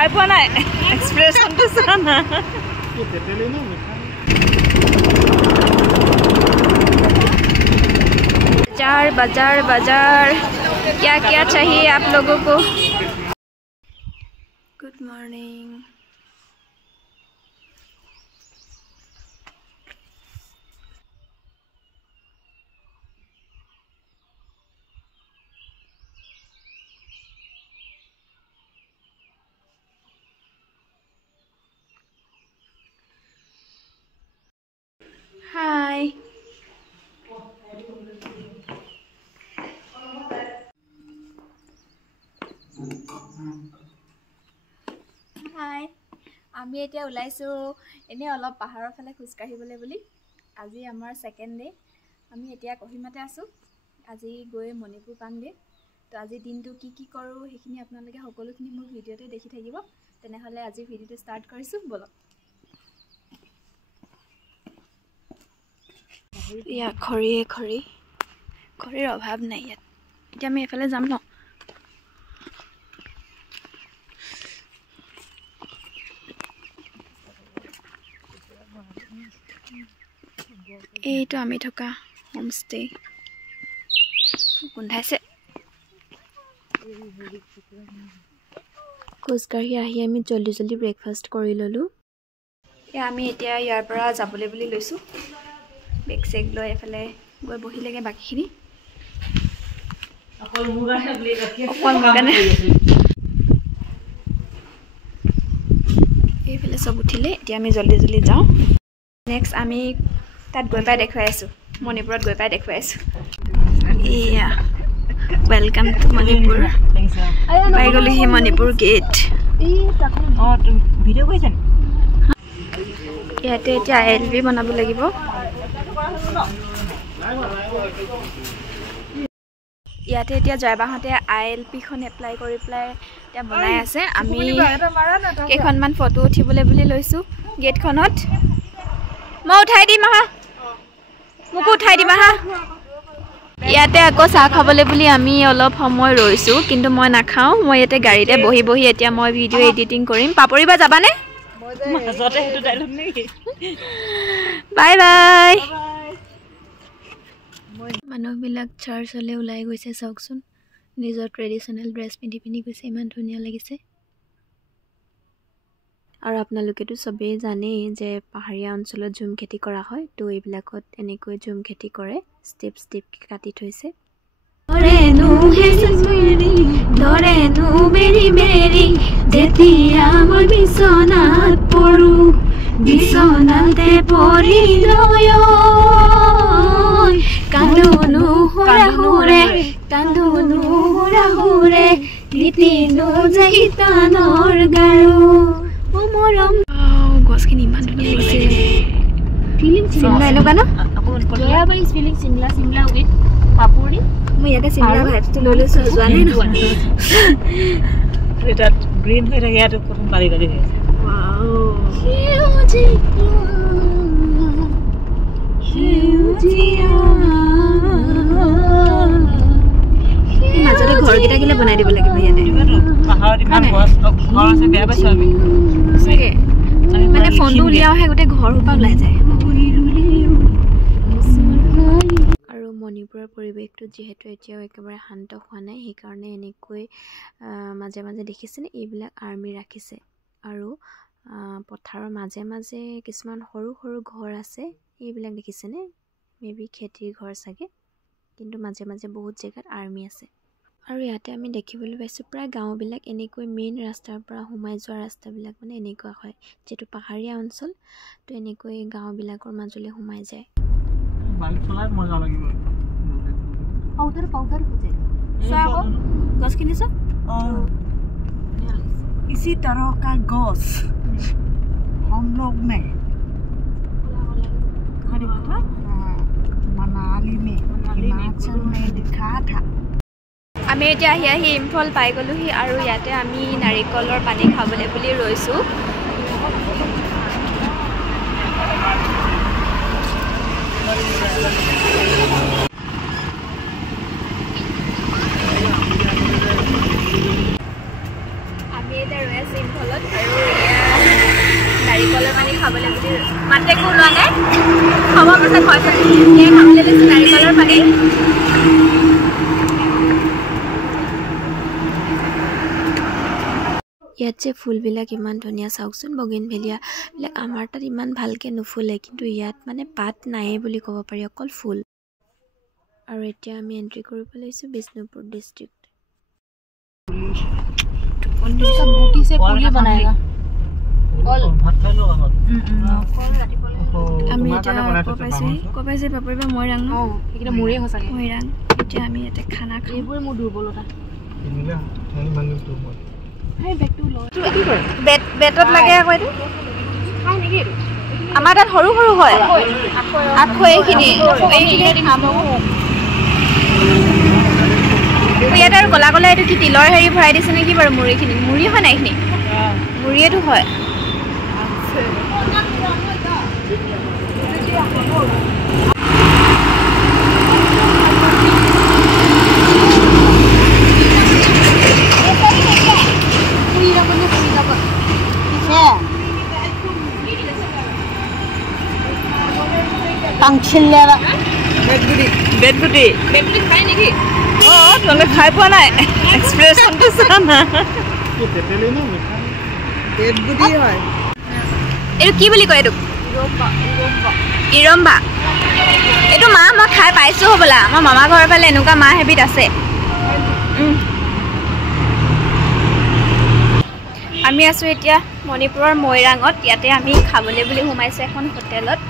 খাই পোৱা নাই এক্সপ্ৰেছনটো চোৱা না बाजार बाजार बाजार क्या क्या चाहिए आप लोगों को गुड मॉर्निंग हाय हाय আমি এতিয়া ওলাইছো এনে অলপ পাহাৰৰ ফালে খুজ কাঢ়িবলৈ বুলি আজি আমাৰ সেকেন্ড ডে আমি এতিয়া কহিমাতে আছো আজি গৈ মণিপুৰ পামগে তো আজি দিনটো কি কি কৰো হেখিনি আপোনালোকে সকলোখিনি মোৰ ভিডিওতে দেখি থাকিব তেনেহলে আজি ভিডিওটো স্টাৰ্ট কৰিছো বলক ইয়া খৰিৰ অভাৱ নাই ইয়াত এতিয়া আমি এফালে যাম ন এইটো আমি থকা হোমষ্টে গোন্ধাইছে খোজকাঢ়ি আহি আমি জলদি ব্ৰেকফাষ্ট কৰি ললো আমি এতিয়া ইয়াৰ পৰা যাবলৈ বুলি লৈছো বেগ চেগ লৈ এফালে গৈ বহিলেগে বাকিখিনি অকল মুগানে এইফালে সব উঠিলে এতিয়া আমি জলদি যাওঁ নেক্সট আমি তাত গৈ পাই দেখুৱাই আছো মণিপুৰত গৈ পাই দেখুৱাই আছো ইয়া वेलकम टू मणिपुर पाई गलो हि मणिपुर गेट ভিডিও কইছেন ইয়াতে এতিয়া এলবি বনাব লাগিব ইয়াতে এতিয়া জয়বাহতে আইএলপি খন এপ্লাই কৰি প্লাই এতিয়া বনাই আছে আমি কেখনমান ফটো উঠিবলৈ বুলি লৈছো গেটখনত মই উঠাই দিম হা মোক উঠাই দিবা হা ইয়াতে আকৌ চাহ খাবলৈ বুলি আমি অলপ সময় ৰৈছো কিন্তু মই নাখাও মই ইয়াতে গাড়ীতে বহি এতিয়া মই ভিডিও এডিটিং কৰিম পাপৰিবা যাবানে মাজতে হেতু ডাইলগ নেকি বাই বাই মানুহবিলাক চাৰ্চলে ওলাই গৈছে চাওকচোন নিজৰ ট্ৰেডিশনাল ড্ৰেছ পিন্ধি গৈছে ইমান ধুনীয়া লাগিছে আৰু আপোনালোকেতো সবেই জানে যে পাহাৰীয়া অঞ্চলত ঝুম খেতি কৰা হয় তো এইবিলাকত এনেকৈ ঝুম খেতি কৰে স্টেপ কাটি থৈছে ধৰে নু মেৰি যেতিয়া মই বিছনাত পৰো বিছনাতে পৰি লয় কান্দুনু হুৰে নীতিনু জহিতানৰ গাৰু মৰম গছখিনি ইমান ধুনীয়া লাগিছে চিমলা এনেকুৱা ন জয়াবাৰী ফিলিং চিমলা উইথ পাপৰি মই ইয়াতে চিমলা ভাইবটো লৈ লৈছো যোৱা নাই ন এটা গ্ৰীন হৈ থাকে ইয়াত প্ৰথম বালি হৈ আছে মাজতে ঘৰকেইটা কিলে বনাই দিব লাগিব ইয়াতে পাহাৰত ইমান গছ ঘৰ আছে বেয়া পাইছো আমি মানে ফোনটো উলিয়াওহে গোটেই ঘৰ সোপা ওলাই যায় আৰু মণিপুৰৰ পৰিৱেশটো যিহেতু এতিয়াও একেবাৰে শান্ত হোৱা নাই সেইকাৰণে এনেকৈ মাজে মাজে দেখিছেনে এইবিলাক আৰ্মি ৰাখিছে আৰু পথাৰৰ মাজে মাজে কিছুমান সৰু ঘৰ আছে এইবিলাক দেখিছেনে মেবি খেতিৰ ঘৰ চাগে কিন্তু মাজে মাজে বহুত জেগাত আৰ্মি আছে আৰু ইয়াতে আমি দেখিবলৈ পাইছো প্ৰায় গাঁওবিলাক এনেকৈ মেইন ৰাস্তাৰ পৰা সোমাই যোৱা ৰাস্তাবিলাক মানে এনেকুৱা হয় যেটো পাহাৰীয়া অঞ্চল তো এনেকৈ গাঁওবিলাকৰ মাজলৈ সোমাই যায় বাইক চলাই মজা লাগিব पाउडर हो जाएगा सागो गस किने छ इसी तरह का गस हम लोग ने मनाली में हिमाचल में दिखा था আমি এতিয়া আহি ইম্ফল পাই গলোহি আৰু ইয়াতে আমি নাৰিকলৰ পানী খাবলৈ বুলি ৰৈছো আমি এতিয়া ৰৈ আছো ইম্ফলত খাবলৈ বুলি মাতে একো ওলোৱা নাই খাব পাছত পইচা দিয়ে খাবলৈ লৈছোঁ নাৰিকলৰ পানী ইয়াত যে ফুলবিলাক ইমান ধুনীয়া চাওকচোন বগেনভেলিয়াবিলাক আমাৰ তাত ইমান ভালকৈ নুফুলে কিন্তু ইয়াত মানে পাত নায়ে বুলি ক'ব পাৰি অকল ফুল আৰু এতিয়া আমি এন্ট্ৰি কৰিব লৈছোঁ বিষ্ণুপুৰ ডিষ্ট্ৰিক্ট गुटी से पुली बनाएगा कल भात खाइ लो আগত আমি এটা কপাইছে পাপৰিবা মইৰাং ন এইকিটা মুৰে হসাকে মইৰাং এতিয়া আমি এটা খানা খাই এইবোৰ মোৰ দুৰ্বলতা কিনিলা ঠানি মাংগল তো মই এই বেগটো ল বেটত লাগে আকৌ এইটো খাই নেকি এইটো আমাৰ তাত সৰু সৰু হয় আখৈ এইখিনি খাম ইয়াত আৰু কলা কলা এইটো কি তিলৰ হেৰি ভৰাই দিছে নেকি বাৰু মুড়িখিনি মুড়ি হয় নাই এইখিনি মুড়িয়েটো হয় পাংছিলেৰা বেটগুটি খাই নেকি তোমালোকে খাই পোৱা নাই এক্সপ্ৰেছনটো চোৱা না কি তেতেলি নে মিঠা বেগগুটি হয় এইটো কি বুলি কয় এইটো ইৰম্বা এইটো মাহ মই খাই পাইছোঁ হ'বলা আমাৰ মামা ঘৰৰ ফালে এনেকুৱা মাহ এবিধ আছে আমি আছোঁ এতিয়া মণিপুৰৰ মৈৰাঙত ইয়াতে আমি খাবলৈ বুলি সোমাইছোঁ এখন হোটেলত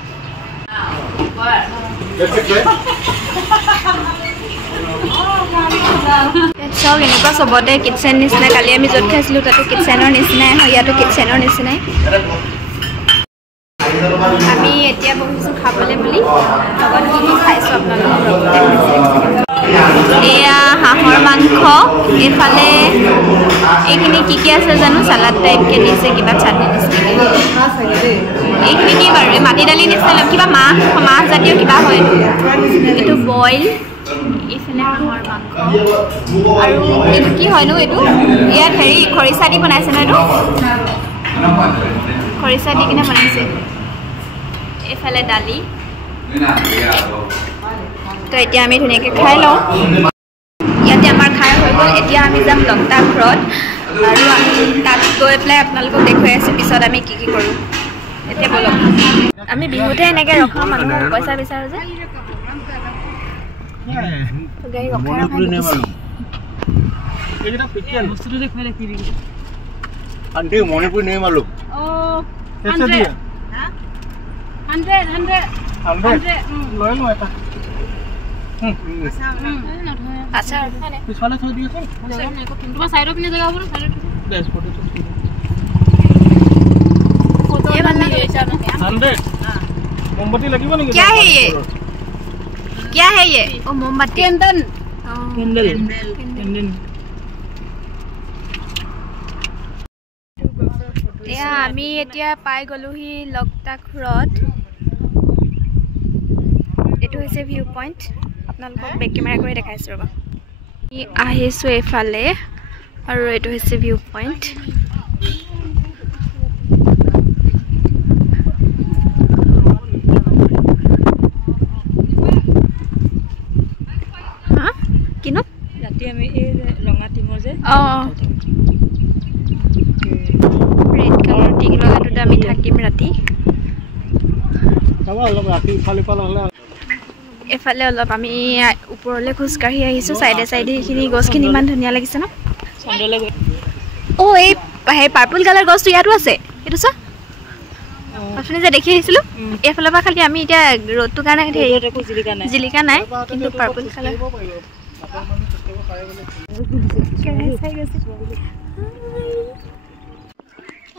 চাওক এনেকুৱা চবতে কিটচেন নিচিনা কালি আমি য'ত খাইছিলোঁ তাতো কিটচেনৰ নিচিনাই হয় ইয়াতো কিটচেনৰ নিচিনাই আমি এতিয়া বহিছোঁ খাবলৈ বুলি লগত কি কি খাইছোঁ আপোনালোকৰ এয়া হাঁহৰ মাংস এইফালে এইখিনি কি কি আছে জানো চালাড টাইপকৈ দিছে কিবা চাটনি নিচিনাকৈ এইখিনি কি বাৰু এই মাটি দালি নিচিনা কিবা মাহ জাতীয় কিবা হয় এইটো বইল এইফালে হাঁহৰ মাংস আৰু এইটো কি হয়নো এইটো ইয়াত হেৰি খৰিচা দি বনাইছে ন এইটো খৰিচা দি কিনে বনাইছে এইফালে দালি তো এতিয়া আমি ধুনীয়াকৈ খাই লওঁ ইয়াতে আমাৰ খাই হৈ গ'ল এতিয়া আমি যাম লংটাঘৰত আৰু আমি তাত গৈ পেলাই আপোনালোকক দেখুৱাই আছোঁ পিছত আমি কি কি কৰোঁ এতিয়া বলক আমি বিহুতে এনেকৈ ৰখাওঁ মানুহক পইচা বিচাৰোঁ যে গাড়ী ৰখাই এইটা পিটিয়ান বস্তুটো দেখুৱাই ৰাখি দিবি আন্টি মণিপুৰ নে মালুক कैसे दिया 100 লৈ লো এটা আচ্ছা পিছফালে থৈ দিয়েছোন তোমাৰ সাইডৰ পিনে জেগা হ'ব না সাইডৰ বেস ফটো फोटो ये बंदा ये चलो 100 मोमबत्ती লাগিব নেকি क्या है ये क्या है ये ओ मोमबत्ती कैंडल कैंडल या আমি এতিয়া পাই গলোহি লকটাঘৰত এটো হৈছে ভিউ পইণ্ট আপোনালোকক বেক কেমেৰা কৰি দেখাইছো ৰবা আমি আহিছো এফালে আৰু এটো হৈছে ভিউ পইণ্ট কিনো ৰাতি আমি এই ৰঙা টিঙৰ যে ৰেড কালাৰ টিং লগাটোতে আমি থাকিম ৰাতি চাবা অলপ ৰাতি ইফালে হ'লে এফালে অলপ আমি ওপৰলৈ খোজ কাঢ়ি আহিছো সাইডে সাইডে এইখিনি গছখিনি ইমান ধুনীয়া লাগিছে ন চন্দলে গৈ ও এই পাৰ্পল কালাৰ গছটো ইয়াতো আছে এটো চা আপুনি যে দেখি আহিছিল এফালে পৰা খালি আমি এতিয়া ৰ'দটো কাৰণে জিলিকা নাই কিন্তু পাৰ্পল কালাৰ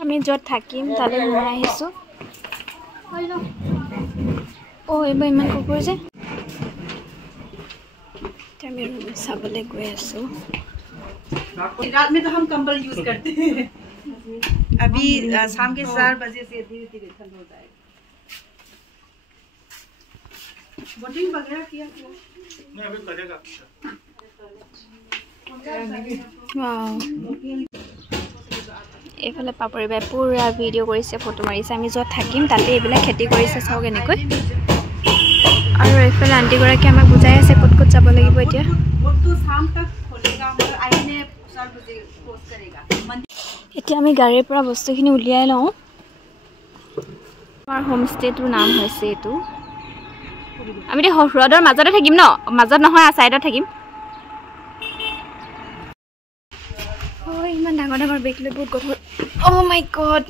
আমি য'ত থাকিম তালৈ সোমাই আহিছোঁ ও এইবাৰ ইমান কুকুৰ যে আমি ৰুম চাবলৈ গৈ আছোঁ रात में तो हम कंबल यूज करते हैं अभी शाम के 4 बजे से धीरे धीरे ठंड हो जाएगा बोटिंग वगैरह किया नहीं अभी करेगा वाओ এইফালে পাপৰি বাই পুৰা ভিডিঅ' কৰিছে, ফটো মাৰিছে। আমি য'ত থাকিম তাতে এইবিলাক খেতি কৰিছে, চাওক এনেকৈ। আৰু এইফালে আণ্টিগৰাকী আমাক বুজাই আছে ক'ত ক'ত যাব লাগিব এতিয়া। এতিয়া আমি গাড়ীৰ পৰা বস্তুখিনি উলিয়াই লওঁ। আমাৰ হোমষ্টেটোৰ নাম হৈছে এইটো। আমি এতিয়া হ্ৰদৰ মাজতে থাকিম ন, মাজত নহয় ছাইডত থাকিম। ইমান ডাঙৰ ডাঙৰ বেগ লৈ বহুত গধুৰ। অ' মাই গড,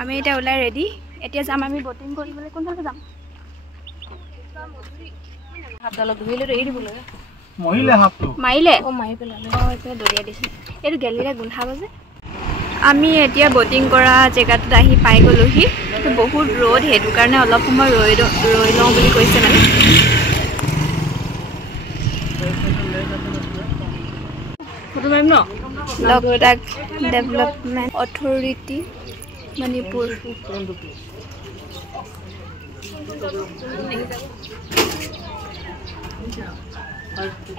আমি এতিয়া ওলাই ৰেডি। এতিয়া যাম আমি বটিং কৰিবলৈ। কোনফালে যাম? মাৰিলে এইফালে দৰিয়াই দিছে। এইটো গেলিৰে গোন্ধাব যে। আমি এতিয়া বটিং কৰা জেগাটোত আহি পাই গ'লোহি। বহুত ৰ'দ, সেইটো কাৰণে অলপ সময় ৰৈ লওঁ বুলি কৈছে মানে। Loktak development authority Manipur.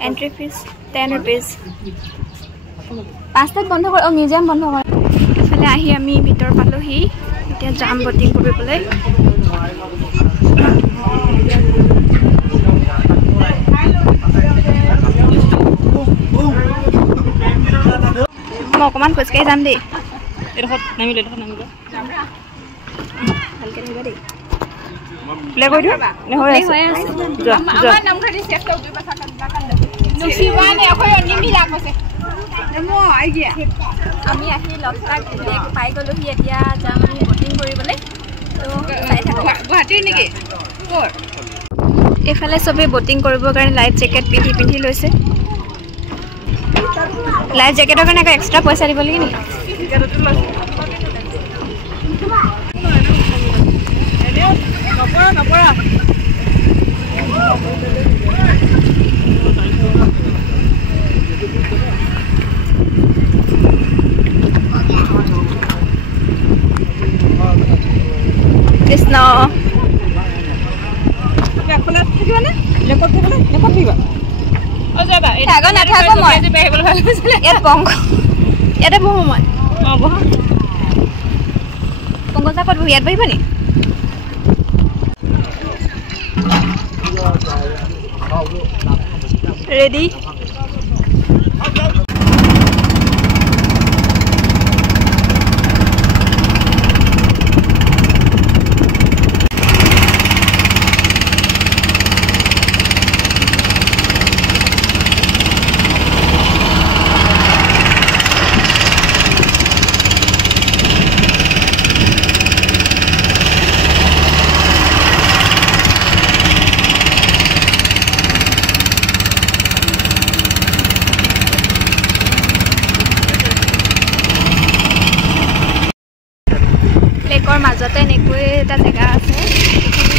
Entry fees 10 rupees। 5টাত বন্ধ কৰে। মিউজিয়াম বন্ধ কৰে। এইফালে আহি আমি ভিতৰ পালোহি। এতিয়া যাম বটিং কৰিবলৈ। মই অকণমান খোজকাঢ়ি যাম দেই। এইডোখৰত নামিলোঁ, ভালকৈ নামিবা দেই। প্লে কৰি দিওঁ হৈ আছে। আমি আহি লকটাক পাই গ'লোহি। এতিয়া যাম আমি বটিং কৰিবলৈ। গুৱাহাটীৰ নেকি? এইফালে চবেই বটিং কৰিবৰ কাৰণে লাইফ জেকেট পিন্ধি লৈছে। লাইফ জেকেটৰ কাৰণে আকৌ এক্সট্ৰা পইচা দিব লাগে নেকি? কৃষ্ণ ইয়াতে বহো মই। পংকজা ক'ত বহি? ইয়াত বহিব নি? ৰেডি? মাজতে এনেকৈ এটা জেগা আছে।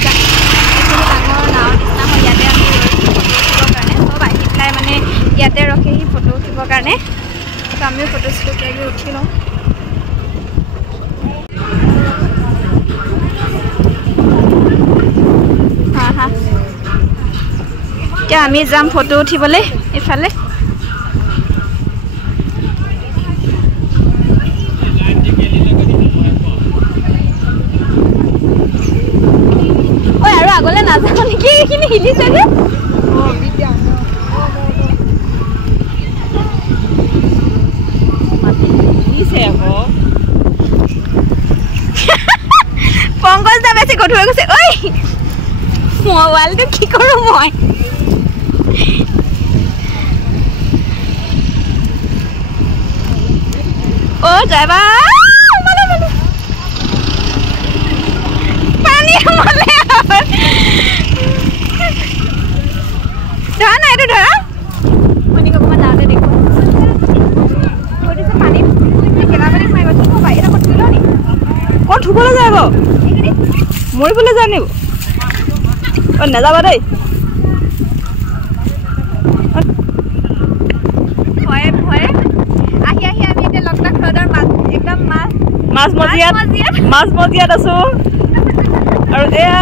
ডাঙৰ নাৱৰ নিচিনা হয়। ইয়াতে আমি ফটো উঠিবৰ কাৰণে চব আহি পেলাই মানে ইয়াতে ৰখেহি ফটো উঠিবৰ কাৰণে। তো আমিও ফটো চটো উঠি লওঁ। এতিয়া আমি যাম ফটো উঠিবলৈ এইফালে। আৰু আগলৈ নাযাওঁ নেকি? এইখিনি হিলিছে যে। পংকজ দা বেছি গধুৰ হৈ গৈছে। ঐ মোবাইলটো কি কৰোঁ মই? অ' ড্ৰাইভাৰ ধৰা নাই, এইটো ধৰা। পানী অকণমান যাওঁতে দেখোঁ পানী কেইটামানে সোমাই গৈছে। বাহিৰত ক'ত থৈ নি? ক'ত ধুবলৈ যায় বাৰু? মৰিবলৈ যায় নি? অ' নাযাবা দেই। ভয়ে ভয়ে আহি আমি এতিয়া লকটাক হ্ৰদৰ একদম মাছমজিয়াত আছোঁ। আৰু এয়া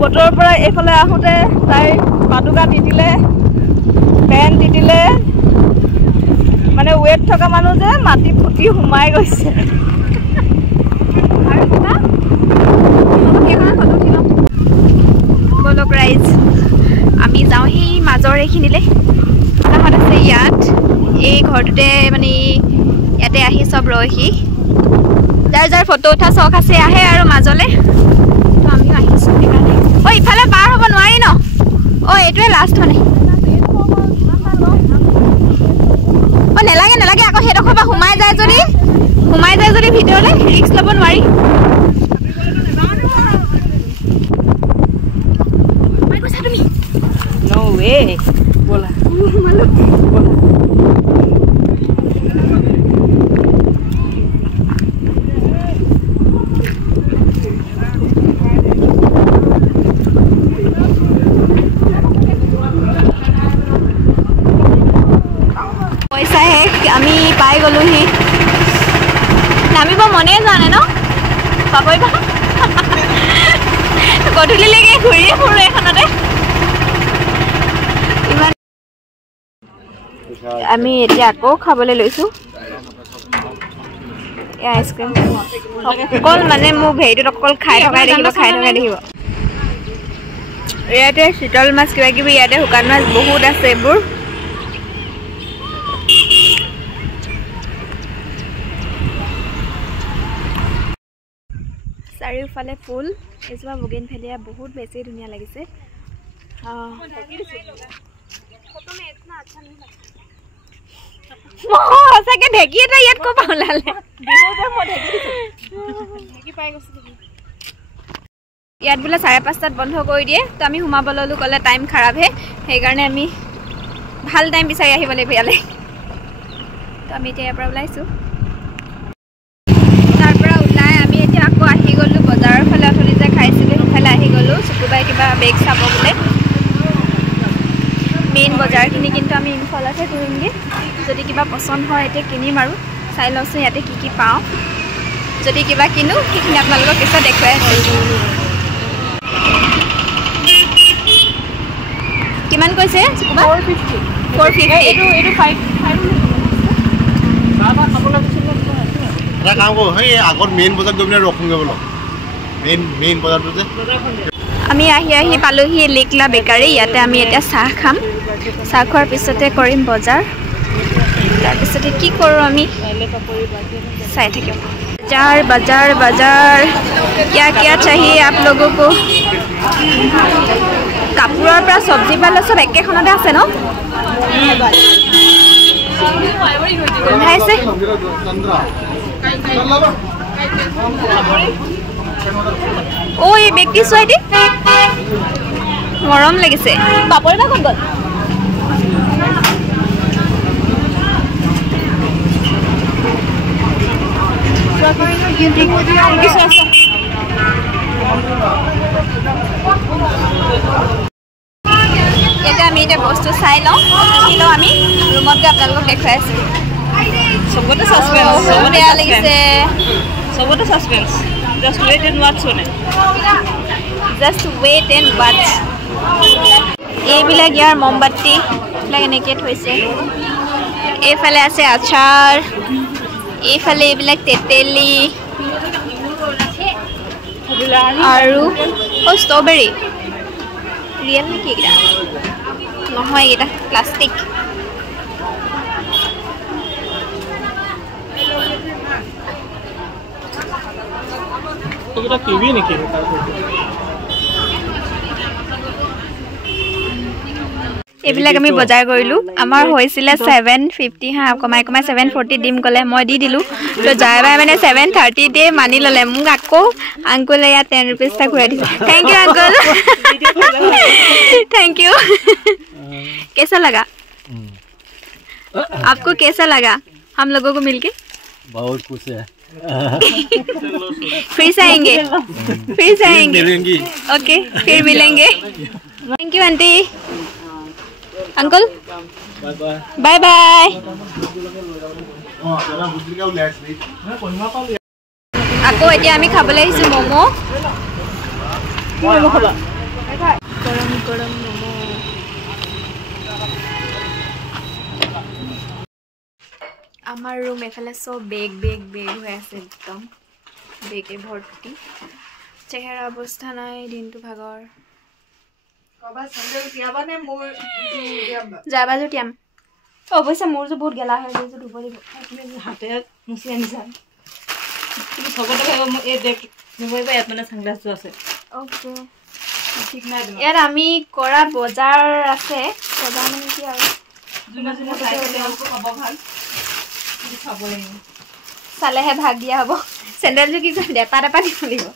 বতৰৰ পৰা এইফালে আহোঁতে তাই পাদুকা নিদিলে ফেন তিতিলে মানে ওয়েট থকা মানুহ যে মাটি ফুটি সোমাই গৈছে বলক ৰাইজ আমি যাওঁ সেই মাজৰ এইখিনিলে তাহাঁত আছে ইয়াত এই ঘৰটোতে মানে ইয়াতে আহি চব ৰয়হি যাৰ যাৰ ফটো উঠা চখ আছে আহে আৰু মাজলে তো আমিও আহিছোঁ সেইকাৰণে ঐ ইফালে পাৰ হ'ব নোৱাৰি ন ঐ এইটোৱে লাষ্ট মানে ঐ নেলাগে নেলাগে আকৌ সেইডোখৰ পৰা সোমাই যায় যদি ভিতৰলৈ ৰিস্ক ল'ব নোৱাৰি নো ৱে বলা পইচাহে আমি পাই গ'লোহি নামিব মনে জানে ন পাবই পা গধূলিলৈকে ঘূৰিয়ে ফুৰো এখনতে ইমান আমি এতিয়া আকৌ খাবলৈ লৈছোঁ আইচক্ৰীম অকল মানে মোক হেৰিটোত অকল খাই থকাই দেখিব ইয়াতে চিতল মাছ কিবা কিবি ইয়াতে শুকান মাছ বহুত আছে এইবোৰ চাৰিওফালে ফুল এজোপা বুগেনভেলিয়া বহুত বেছি ধুনীয়া লাগিছে সঁচাকে ঢেঁকী এটা ইয়াত ক'ৰ পৰা ওলালে ইয়াত বোলে 5:30 বন্ধ কৰি দিয়ে তো আমি সোমাব ল'লোঁ ক'লে টাইম খাৰাপহে সেইকাৰণে আমি ভাল টাইম বিচাৰি আহিব লাগিব ইয়ালৈ তো আমি এতিয়া ইয়াৰ পৰা ওলাইছোঁ তাৰ পৰা ওলাই আমি এতিয়া আকৌ আহি গ'লোঁ বজাৰৰ ফালে অথনি যে খাইছিলোঁ সেইফালে আহি গ'লোঁ চুকুবাই কিবা বেগ চাব বোলে মেইন বজাৰখিনি কিন্তু আমি ইনফলতহে ঘূৰিমগৈ যদি কিবা পচন্দ হয় এতিয়া কিনিম আৰু চাই লওঁচোন ইয়াতে কি কি পাওঁ যদি কিবা কিনো সেইখিনি আপোনালোকক পিছত দেখুৱাই আছোঁ কিমান কৈছে 450 এইটো 5 এটা কাম কৰোঁ সেই আগত মেইন বজাৰ গৈ পিনে ৰখোঁগৈ বোলো মেইন বজাৰটো যে আমি আহি পালোহি লিকলা বেকাৰী ইয়াতে আমি এতিয়া চাহ খাম চাহ খোৱাৰ পিছতে কৰিম বজাৰ তাৰপিছতে কি কৰোঁ আমি চাই থাকিম बाजार क्या क्या चाहिए आप लोगों को কাপোৰৰ পৰা সবজি পালে সব একেখনতে আছে ন গোন্ধাইছে ও এই ব্যক্তি সোয়াইটি মৰম লাগিছে বাপৰ বা কোন গল এটা আমি এটা বস্তু চাই লওঁ কিলো আমি ৰুমত গৈ আপোনালোকক দেখুৱাই আছোঁ সবতে সাসপেন্স সবতে লাগিছে সবতে suspense just wait and watch শুনে এইবিলাক ইয়াৰ মমবাতি এইবিলাক এনেকৈ থৈছে এইফালে আছে আচাৰ এইফালে এইবিলাক তেতেলি আৰু ষ্ট্ৰবেৰী ৰিয়েল নেকি এইকেইটা নহয় এইকেইটা প্লাষ্টিক এটা টিভি নেকি এইবিলাক আমি বজাৰ কৰিলোঁ আমাৰ হৈছিলে 750 হা কমাই 740 দিম ক'লে মই দি দিলোঁ তো যাই বাই মানে 730 দে মানি ল'লে মোক আকৌ আংকুলে ইয়াত 10 रुपीस টা ঘূৰাই দিছে thank you uncle thank you कैसा लगा आपको कैसा लगा हम लोगों को मिलके बहुत खुश है फिर से आएंगे ओके फिर मिलेंगे thank you aunty uncle bye bye আকৌ এতিয়া আমি খাবলৈ আহিছোঁ মমো গৰম গৰম মমো আমাৰ ৰুম এফালে চব বেগ বেগ বেগ হৈ আছে একদম বেগে ভৰ্তি চেহেৰা অৱস্থা নাই দিনটো ভাগৰ যাবাজো তিয়াম অৱশ্যে মোৰজো বহুত গেলা হৈ গৈছে ধুব দিব তুমি হাতে মুচি আনিছা তুমি চবতে ভাবিব মই এই বেগ নিবইবা ইয়াত মানে সানগ্লাসটো আছে অ'কে ঠিক নাই ইয়াত আমি কৰা বজাৰ আছে বজাৰ মানে কি আৰু চালেহে ভাগ দিয়া হ'ব চেণ্ডেলযোৰ কি ডেপা ডেপা দিব লাগিব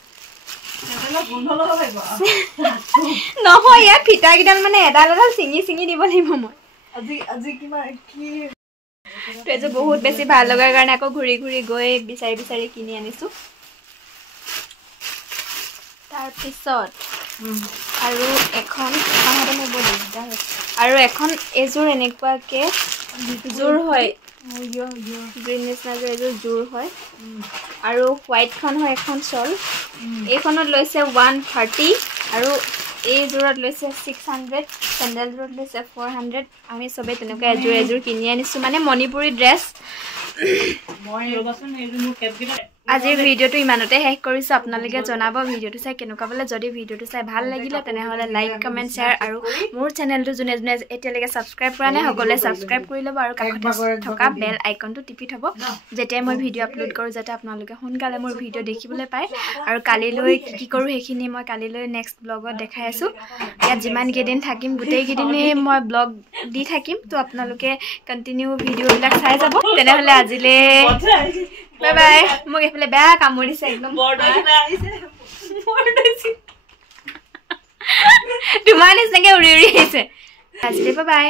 নহয় ইয়াত ফিটাকেইডাল মানে এডাল এডাল ছিঙি ছিঙি দিব লাগিব মই এইযোৰ বহুত বেছি ভাল লগাৰ কাৰণে আকৌ ঘূৰি ঘূৰি গৈ বিচাৰি বিচাৰি কিনি আনিছোঁ তাৰপিছত আৰু এখন মোৰ বৰ দিগদাৰ হৈছে আৰু এখন এইযোৰ এনেকুৱাকৈ জোৰ হয় গ্ৰীণ নিচিনা যে এইযোৰ জোৰ হয় আৰু হোৱাইটখন হয় এখন শ্বল এইখনত লৈছে 130 আৰু এইযোৰত লৈছে 600 চেণ্ডেলযোৰত লৈছে 400 আমি চবেই তেনেকুৱা এযোৰ কিনি আনিছোঁ মানে মণিপুৰী ড্ৰেছ আজিৰ ভিডিঅ'টো ইমানতে শেষ কৰিছোঁ আপোনালোকে জনাব ভিডিঅ'টো চাই কেনেকুৱা পালে যদি ভিডিঅ'টো চাই ভাল লাগিলে তেনেহ'লে লাইক কমেণ্ট শ্বেয়াৰ আৰু মোৰ চেনেলটো যোনে যোনে এতিয়ালৈকে ছাবস্ক্ৰাইব কৰা নাই সকলোৱে ছাবস্ক্ৰাইব কৰি ল'ব আৰু কাষতে থকা বেল আইকনটো টিপি থ'ব যেতিয়াই মই ভিডিঅ' আপলোড কৰোঁ যাতে আপোনালোকে সোনকালে মোৰ ভিডিঅ' দেখিবলৈ পায় আৰু কালিলৈ কি কৰোঁ সেইখিনি মই কালিলৈ নেক্সট ব্লগত দেখাই আছোঁ ইয়াত যিমান কেইদিন থাকিম গোটেইকেইদিনেই মই ব্লগ দি থাকিম তো আপোনালোকে কণ্টিনিউ ভিডিঅ'বিলাক চাই যাব তেনেহ'লে আজিলৈ বাই বাই মোক এইফালে বেয়া কামুৰিছে একদম তোমাৰ নিচিনাকৈ উৰি উৰি আহিছে আজিলৈ বাই বাই